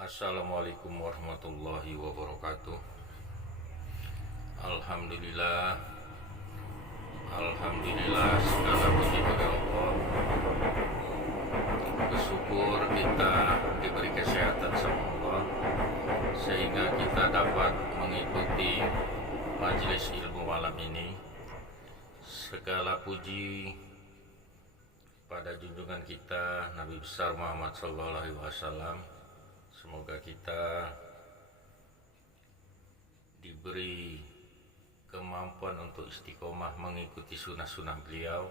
Assalamualaikum warahmatullahi wabarakatuh. Alhamdulillah, Alhamdulillah, segala puji bagi Allah. Bersyukur kita diberi kesehatan sama Allah, sehingga kita dapat mengikuti majelis ilmu malam ini. Segala puji pada junjungan kita Nabi besar Muhammad SAW. Semoga kita diberi kemampuan untuk istiqomah mengikuti sunnah-sunnah beliau,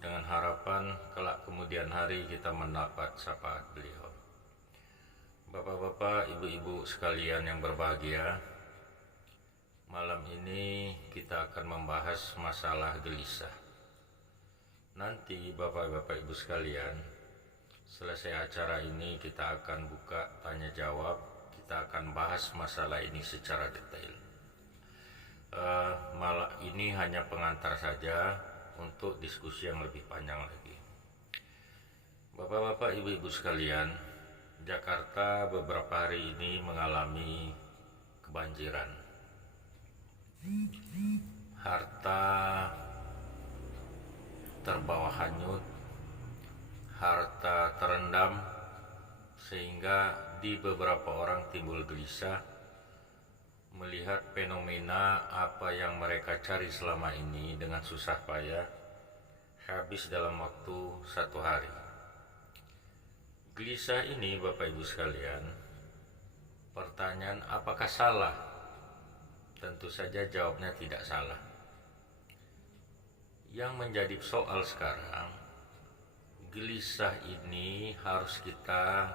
dengan harapan kelak kemudian hari kita mendapat syafaat beliau. Bapak-bapak, ibu-ibu sekalian yang berbahagia, malam ini kita akan membahas masalah gelisah. Nanti bapak-bapak ibu sekalian, selesai acara ini kita akan buka tanya jawab. Kita akan bahas masalah ini secara detail. Malah ini hanya pengantar saja untuk diskusi yang lebih panjang lagi. Bapak-bapak ibu-ibu sekalian, Jakarta beberapa hari ini mengalami kebanjiran. Harta terbawa hanyut, harta terendam, sehingga di beberapa orang timbul gelisah melihat fenomena apa yang mereka cari selama ini dengan susah payah habis dalam waktu satu hari. Gelisah ini, Bapak Ibu sekalian, pertanyaan apakah salah? Tentu saja jawabnya tidak salah. Yang menjadi soal sekarang, gelisah ini harus kita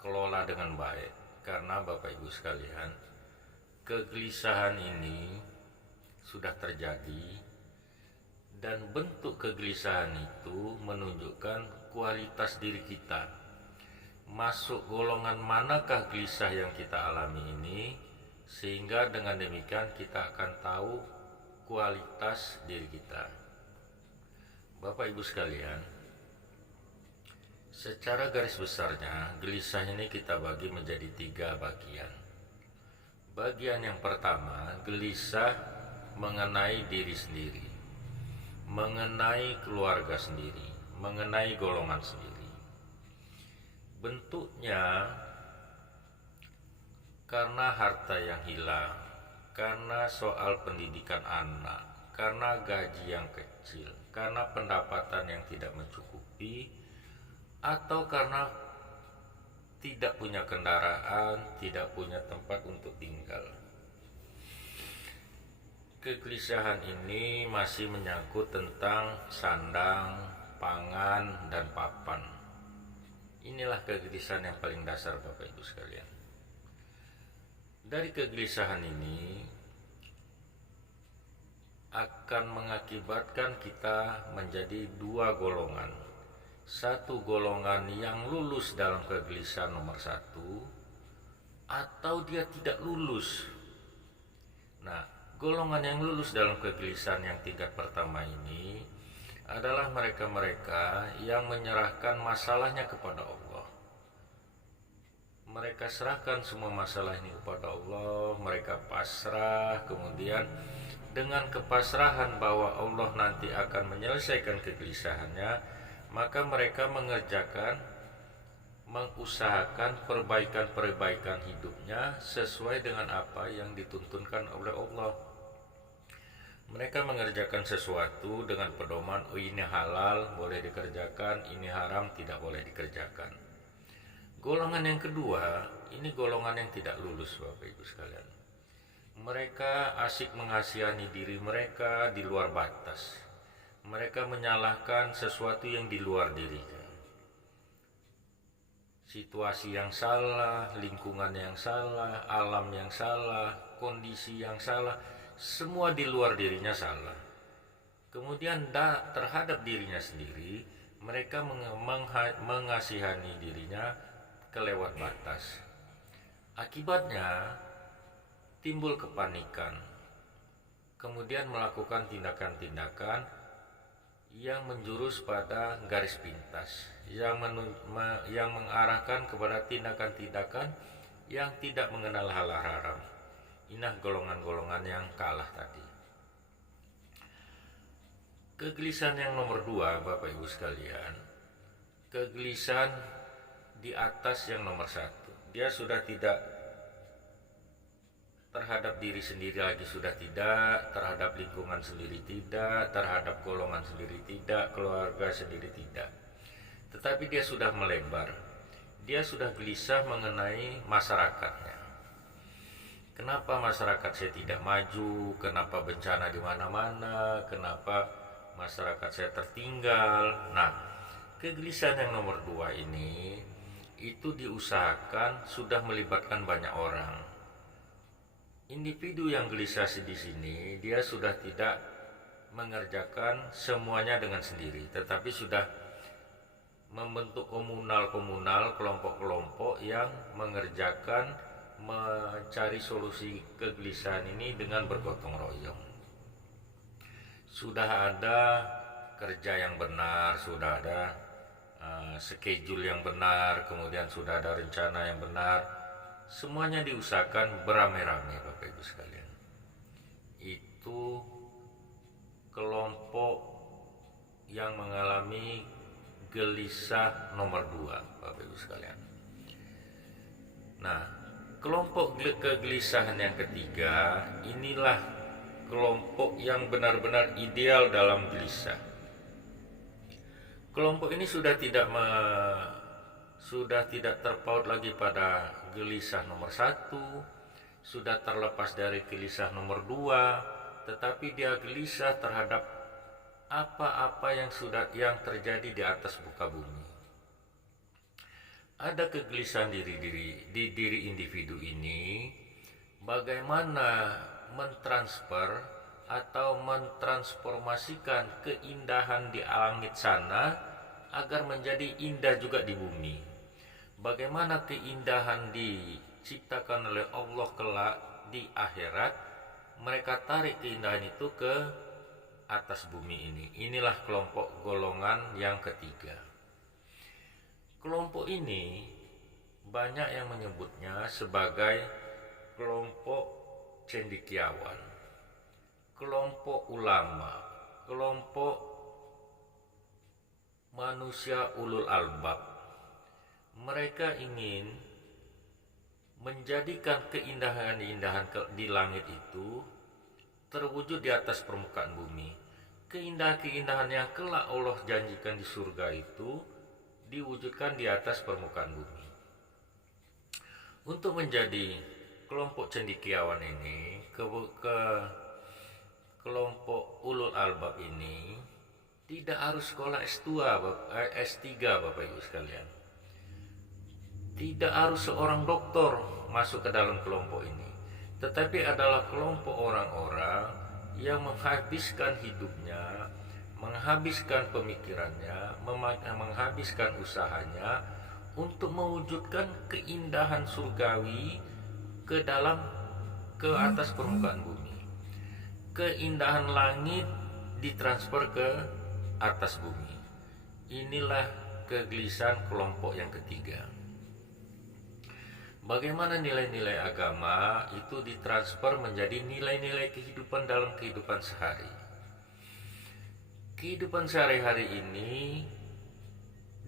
kelola dengan baik, karena Bapak Ibu sekalian, kegelisahan ini sudah terjadi, dan bentuk kegelisahan itu menunjukkan kualitas diri kita. Masuk golongan manakah gelisah yang kita alami ini, sehingga dengan demikian kita akan tahu kualitas diri kita. Bapak Ibu sekalian, secara garis besarnya, gelisah ini kita bagi menjadi 3 bagian. Bagian yang pertama, gelisah mengenai diri sendiri, mengenai keluarga sendiri, mengenai golongan sendiri. Bentuknya karena harta yang hilang, karena soal pendidikan anak, karena gaji yang kecil, karena pendapatan yang tidak mencukupi, atau karena tidak punya kendaraan, tidak punya tempat untuk tinggal. Kegelisahan ini masih menyangkut tentang sandang, pangan, dan papan. Inilah kegelisahan yang paling dasar, Bapak Ibu sekalian. Dari kegelisahan ini akan mengakibatkan kita menjadi 2 golongan. Satu golongan yang lulus dalam kegelisahan nomor 1, atau dia tidak lulus. Nah, golongan yang lulus dalam kegelisahan yang tingkat pertama ini adalah mereka-mereka yang menyerahkan masalahnya kepada Allah. Mereka serahkan semua masalah ini kepada Allah, mereka pasrah, kemudian dengan kepasrahan bahwa Allah nanti akan menyelesaikan kegelisahannya, maka mereka mengusahakan perbaikan-perbaikan hidupnya sesuai dengan apa yang dituntunkan oleh Allah. Mereka mengerjakan sesuatu dengan pedoman, oh ini halal, boleh dikerjakan, ini haram, tidak boleh dikerjakan. Golongan yang kedua, ini golongan yang tidak lulus, Bapak Ibu sekalian. Mereka asik mengasihani diri mereka di luar batas. Mereka menyalahkan sesuatu yang di luar dirinya. Situasi yang salah, lingkungan yang salah, alam yang salah, kondisi yang salah, semua di luar dirinya salah. Kemudian terhadap dirinya sendiri, mereka mengasihani dirinya kelewat batas. Akibatnya timbul kepanikan, kemudian melakukan tindakan-tindakan yang menjurus pada garis pintas, yang mengarahkan kepada tindakan-tindakan yang tidak mengenal halal haram. Inilah golongan-golongan yang kalah tadi. Kegelisahan yang nomor 2, Bapak Ibu sekalian, kegelisahan di atas yang nomor 1. Dia sudah tidak terhadap diri sendiri lagi, sudah tidak terhadap lingkungan sendiri, tidak terhadap golongan sendiri, tidak keluarga sendiri, tidak, tetapi dia sudah melebar. Dia sudah gelisah mengenai masyarakatnya. Kenapa masyarakat saya tidak maju? Kenapa bencana di mana-mana? Kenapa masyarakat saya tertinggal? Nah, kegelisahan yang nomor 2 ini itu diusahakan sudah melibatkan banyak orang. Individu yang gelisah di sini dia sudah tidak mengerjakan semuanya dengan sendiri, tetapi sudah membentuk komunal, kelompok-kelompok yang mengerjakan, mencari solusi kegelisahan ini dengan bergotong royong. Sudah ada kerja yang benar, sudah ada schedule yang benar, kemudian sudah ada rencana yang benar. Semuanya diusahakan beramai-ramai, Bapak Ibu sekalian. Itu kelompok yang mengalami gelisah nomor 2, Bapak Ibu sekalian. Nah, kelompok kegelisahan yang ketiga, inilah kelompok yang benar-benar ideal dalam gelisah. Kelompok ini sudah tidak terpaut lagi pada gelisah nomor 1, sudah terlepas dari gelisah nomor 2, tetapi dia gelisah terhadap apa-apa yang terjadi di atas muka bumi. Ada kegelisahan di diri individu ini, bagaimana mentransfer atau mentransformasikan keindahan di langit sana agar menjadi indah juga di bumi. Bagaimana keindahan diciptakan oleh Allah kelak di akhirat, mereka tarik keindahan itu ke atas bumi ini. Inilah kelompok golongan yang ketiga. Kelompok ini banyak yang menyebutnya sebagai kelompok cendekiawan, kelompok ulama, kelompok manusia ulul albab. Mereka ingin menjadikan keindahan-keindahan di langit itu terwujud di atas permukaan bumi. Keindahan-keindahan yang kelak Allah janjikan di surga itu diwujudkan di atas permukaan bumi. Untuk menjadi kelompok cendekiawan ini, kelompok ulul albab ini tidak harus sekolah S3, Bapak Ibu sekalian. Tidak harus seorang doktor masuk ke dalam kelompok ini, tetapi adalah kelompok orang-orang yang menghabiskan hidupnya, menghabiskan pemikirannya, menghabiskan usahanya untuk mewujudkan keindahan surgawi ke atas permukaan bumi. Keindahan langit ditransfer ke atas bumi. Inilah kegelisahan kelompok yang ketiga. Bagaimana nilai-nilai agama itu ditransfer menjadi nilai-nilai kehidupan dalam kehidupan sehari. Kehidupan sehari-hari ini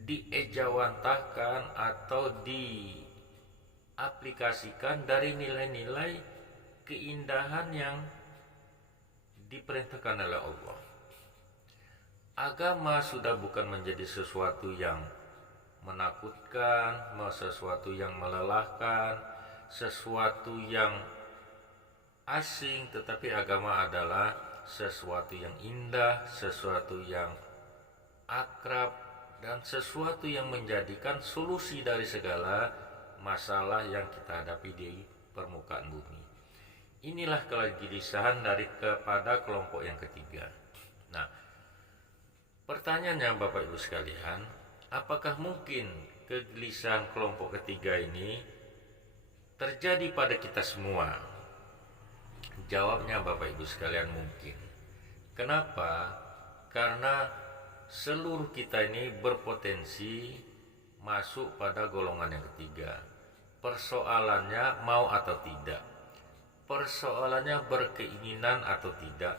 diejawantahkan atau diaplikasikan dari nilai-nilai keindahan yang diperintahkan oleh Allah. Agama sudah bukan menjadi sesuatu yang menakutkan, sesuatu yang melelahkan, sesuatu yang asing, tetapi agama adalah sesuatu yang indah, sesuatu yang akrab, dan sesuatu yang menjadikan solusi dari segala masalah yang kita hadapi di permukaan bumi. Inilah kegelisahan kepada kelompok yang ketiga. Nah, pertanyaannya Bapak Ibu sekalian, apakah mungkin kegelisahan kelompok ketiga ini terjadi pada kita semua? Jawabnya Bapak Ibu sekalian mungkin. Kenapa? Karena seluruh kita ini berpotensi masuk pada golongan yang ketiga. Persoalannya mau atau tidak, persoalannya berkeinginan atau tidak,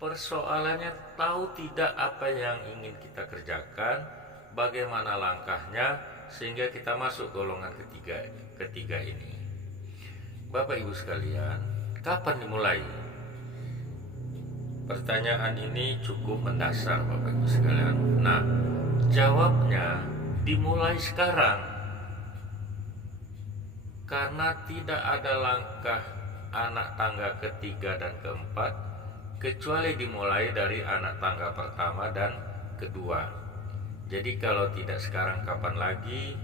persoalannya tahu tidak apa yang ingin kita kerjakan, bagaimana langkahnya sehingga kita masuk golongan ketiga ini. Bapak Ibu sekalian, kapan dimulai? Pertanyaan ini cukup mendasar Bapak Ibu sekalian. Nah, jawabnya dimulai sekarang. Karena tidak ada langkah anak tangga ketiga dan keempat kecuali dimulai dari anak tangga pertama dan kedua. Jadi kalau tidak sekarang kapan lagi?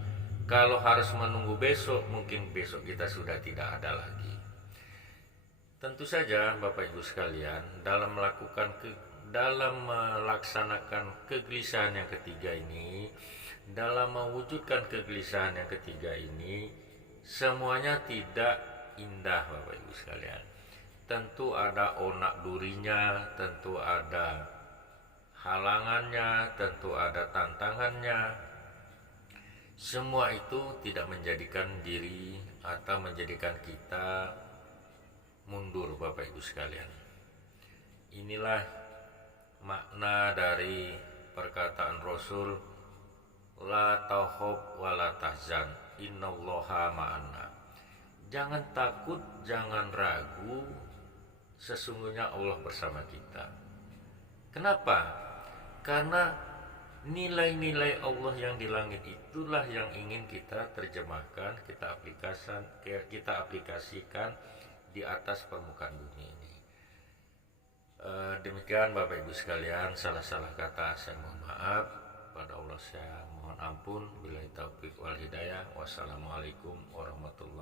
Kalau harus menunggu besok, mungkin besok kita sudah tidak ada lagi. Tentu saja Bapak Ibu sekalian, dalam melaksanakan kegelisahan yang ketiga ini, dalam mewujudkan kegelisahan yang ketiga ini, semuanya tidak indah Bapak Ibu sekalian. Tentu ada onak durinya, tentu ada halangannya, tentu ada tantangannya. Semua itu tidak menjadikan diri atau menjadikan kita mundur Bapak Ibu sekalian. Inilah makna dari perkataan Rasul, la takhaf wa la tahzan, innallaha ma'ana. Jangan takut, jangan ragu, sesungguhnya Allah bersama kita. Kenapa? Karena nilai-nilai Allah yang di langit itulah yang ingin kita terjemahkan, kita aplikasikan di atas permukaan bumi ini. Demikian Bapak Ibu sekalian, salah-salah kata saya mohon maaf, pada Allah saya mohon ampun. Billahi taufiq wal hidayah. Wassalamualaikum warahmatullahi wabarakatuh.